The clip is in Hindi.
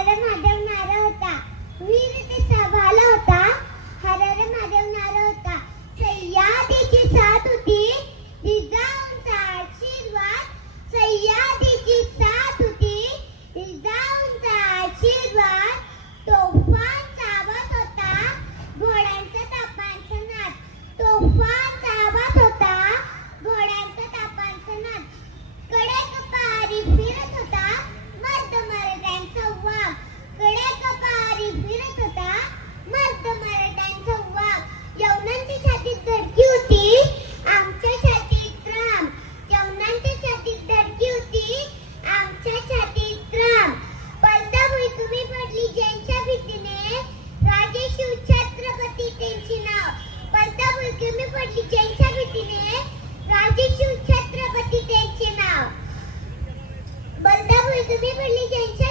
Era uma वर्गातून पडली ज्यांच्या भीतीने राजेश छत्रपती त्यांचे नाव बलदा वर्गातून पडली ज्यांच्या